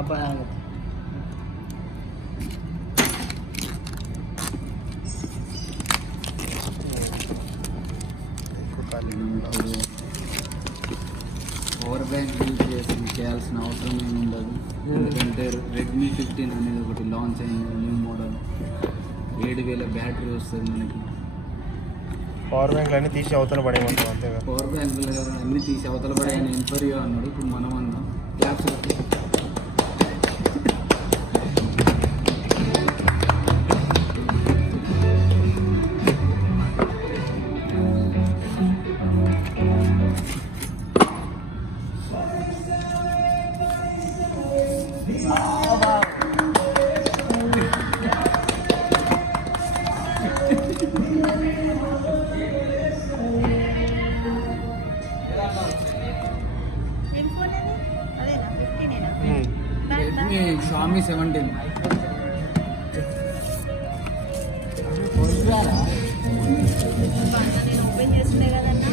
అబ్బాయి power bank use చేయాల్సిన అవసరం ఏమి ఉండదు. ఎందుకంటే రెడ్మీ 15 అనేది ఒకటి లాంచ్ అయింది, న్యూ మోడల్. 7000 బ్యాటరీ వస్తుంది మనకి. పవర్ బ్యాంక్లు అన్నీ తీసి అవతల పడేయమంటాం అంతేగా. పవర్ బ్యాంకులు అన్నీ తీసి అవతల పడే ఆయన ఎంపరియో అన్నాడు. ఇప్పుడు మనం అన్నాం క్లాప్స్. రెడ్మీ షామీ 17 నేను ఓపెన్ చేస్తుండే కదన్నా.